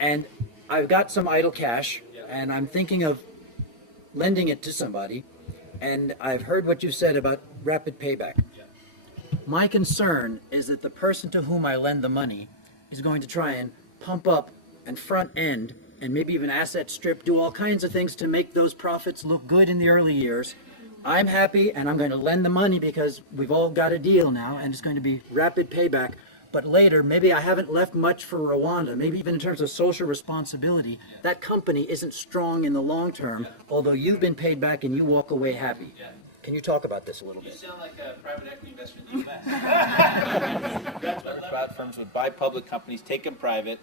and I've got some idle cash, and I'm thinking of lending it to somebody, and I've heard what you said about rapid payback. My concern is that the person to whom I lend the money is going to try and pump up and front end and maybe even asset strip, do all kinds of things to make those profits look good in the early years. I'm happy and I'm going to lend the money because we've all got a deal now and it's going to be rapid payback. But later, maybe I haven't left much for Rwanda, maybe even in terms of social responsibility. That company isn't strong in the long term, although you've been paid back and you walk away happy. Can you talk about this a little bit? You sound like a private equity investor in the U.S. That's what private firms would buy public companies, take them private,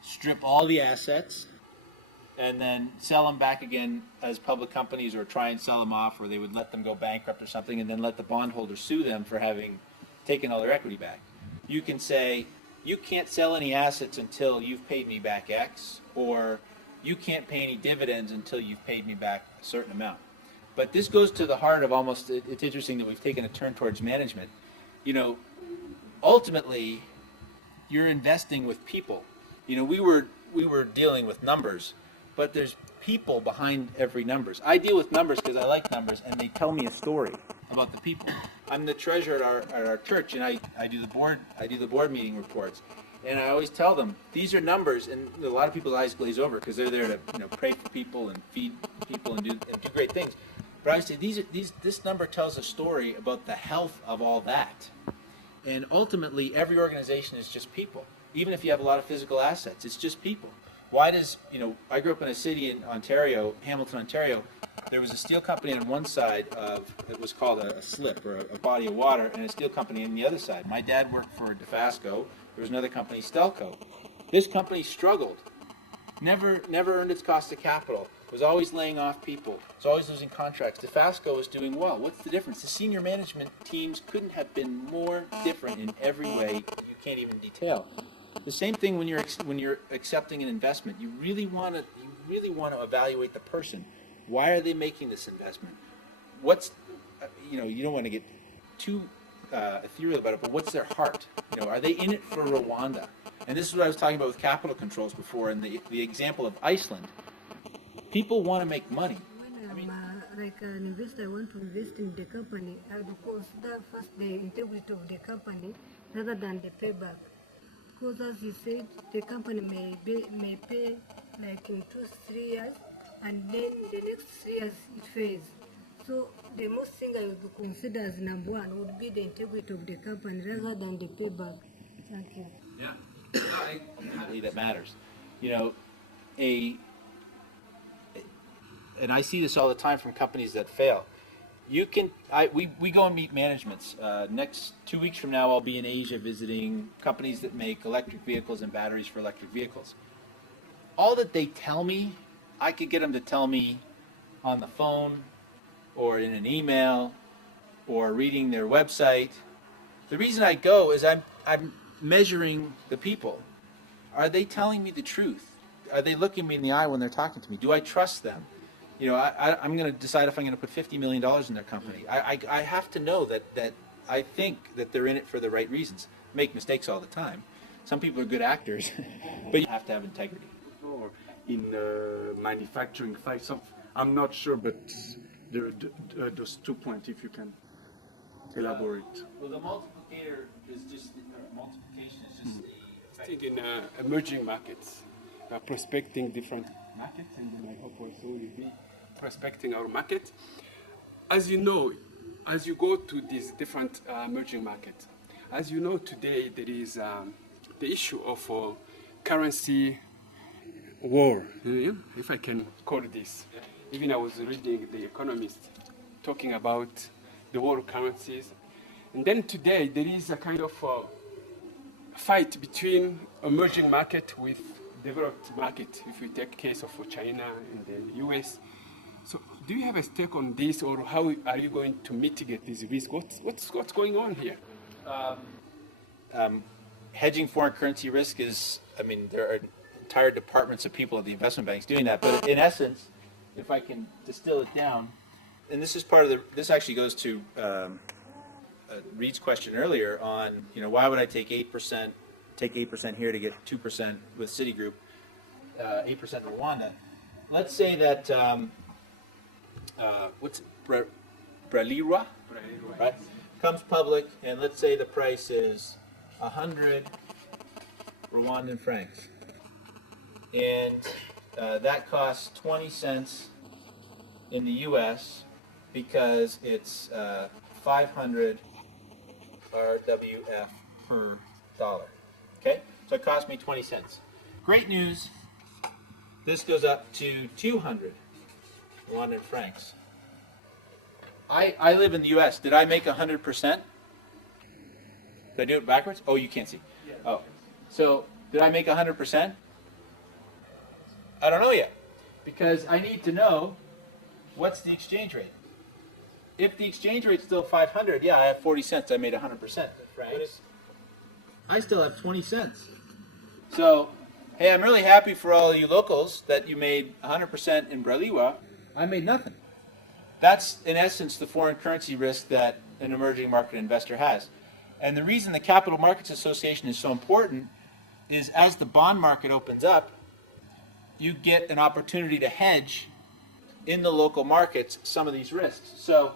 strip all the assets, and then sell them back again as public companies, or try and sell them off, or they would let them go bankrupt or something, and then let the bondholders sue them for having taken all their equity back. You can say, you can't sell any assets until you've paid me back X, or you can't pay any dividends until you've paid me back a certain amount. But this goes to the heart of almost, it's interesting that we've taken a turn towards management. You know, ultimately, you're investing with people. You know, we were dealing with numbers, but there's people behind every numbers. I deal with numbers because I like numbers, and they tell me a story about the people. I'm the treasurer at our church, and I do the board meeting reports. And I always tell them, these are numbers, and a lot of people's eyes glaze over because they're there to, you know, pray for people and feed people and do great things. But I say this number tells a story about the health of all that. And ultimately, every organization is just people. Even if you have a lot of physical assets, it's just people. Why does, you know, I grew up in a city in Ontario, Hamilton, Ontario. There was a steel company on one side of, it was called a slip, or a body of water, and a steel company on the other side. My dad worked for Dofasco. There was another company, Stelco. This company struggled. Never earned its cost of capital. Was always laying off people. Was always losing contracts. Dofasco was doing well. What's the difference? The senior management teams couldn't have been more different in every way you can't even detail. The same thing when you're accepting an investment. You really want to evaluate the person. Why are they making this investment? What's, you know, you don't want to get too ethereal about it, but what's their heart? You know, are they in it for Rwanda? And this is what I was talking about with capital controls before, and the example of Iceland. People want to make money. When I'm like an investor, I want to invest in the company. I would consider first the integrity of the company rather than the payback. Because as you said, the company may pay like in 2-3 years, and then the next 3 years it fades. So the most thing I would consider as number one would be the integrity of the company rather than the payback. Thank you. Yeah, I believe that matters. You know, and I see this all the time from companies that fail. We go and meet managements. Next 2 weeks from now, I'll be in Asia visiting companies that make electric vehicles and batteries for electric vehicles. All that they tell me, I could get them to tell me on the phone, or in an email, or reading their website. The reason I go is I'm measuring the people. Are they telling me the truth? Are they looking me in the eye when they're talking to me? Do I trust them? You know, I'm going to decide if I'm going to put $50 million in their company. I have to know that I think that they're in it for the right reasons. Make mistakes all the time. Some people are good actors, but you have to have integrity. Or in manufacturing sites, I'm not sure, but those 2 points, if you can elaborate. Well, the multiplication is just I think in emerging markets, prospecting different markets, and then I hope also we'll be prospecting our market. As you know, as you go to these different emerging markets, as you know today, there is the issue of currency war, if I can call it this. Even I was reading The Economist talking about the war of currencies. And then today there is a kind of fight between emerging market with developed market, if we take case of China and the US. So do you have a stake on this, or how are you going to mitigate this risk? What's going on here? Hedging foreign currency risk is, I mean, there are entire departments of people at the investment banks doing that. But in essence, if I can distill it down, and this is part of this actually goes to Reed's question earlier on, you know, why would I take 8% here to get 2% with Citigroup? 8% Rwanda. Let's say that what's it? Bralirwa, right? Comes public, and let's say the price is 100 Rwandan francs, and that costs 20 cents in the U.S. because it's 500 RWF per dollar. Okay, so it cost me 20 cents. Great news. This goes up to 200 Rwandan francs. I live in the U.S. Did I make 100%? Did I do it backwards? Oh, you can't see. Oh, so did I make 100%? I don't know yet, because I need to know what's the exchange rate. If the exchange rate's still 500, yeah, I have 40 cents. I made 100%. Francs. I still have 20 cents. So, hey, I'm really happy for all of you locals that you made 100% in Braliwa. I made nothing. That's, in essence, the foreign currency risk that an emerging market investor has. And the reason the Capital Markets Association is so important is as the bond market opens up, you get an opportunity to hedge in the local markets some of these risks. So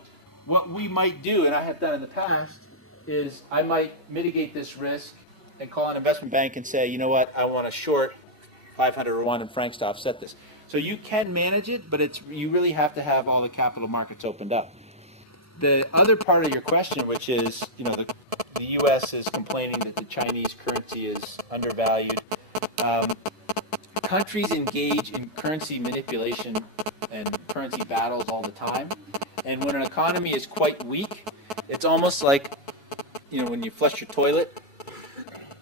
what we might do, and I have done in the past, is I might mitigate this risk and call an investment bank and say, you know what, I want to short 500 Rwandan francs to offset this. So you can manage it, but you really have to have all the capital markets opened up. The other part of your question, which is, the U.S. is complaining that the Chinese currency is undervalued. Countries engage in currency manipulation and currency battles all the time. And when an economy is quite weak, it's almost like, when you flush your toilet,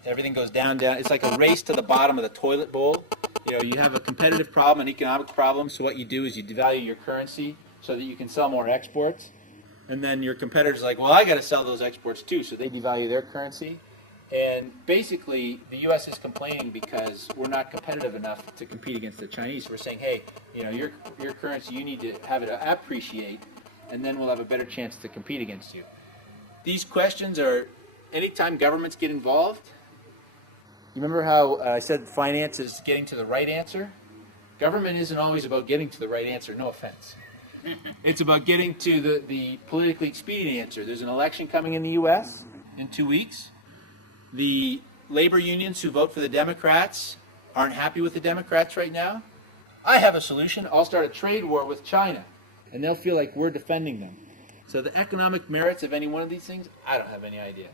everything goes down. It's like a race to the bottom of the toilet bowl. You have a competitive problem, an economic problem, so what you do is you devalue your currency so that you can sell more exports. And then your competitors are like, well, I got to sell those exports too, so they devalue their currency. And basically, the U.S. is complaining because we're not competitive enough to compete against the Chinese. We're saying, hey, your currency, you need to have it appreciate, and then we'll have a better chance to compete against you. These questions are, anytime governments get involved, you remember how I said finance is getting to the right answer? Government isn't always about getting to the right answer, no offense. It's about getting to the politically expedient answer. There's an election coming in the U.S. in 2 weeks. The labor unions who vote for the Democrats aren't happy with the Democrats right now. I have a solution. I'll start a trade war with China, and they'll feel like we're defending them. So the economic merits of any one of these things, I don't have any idea.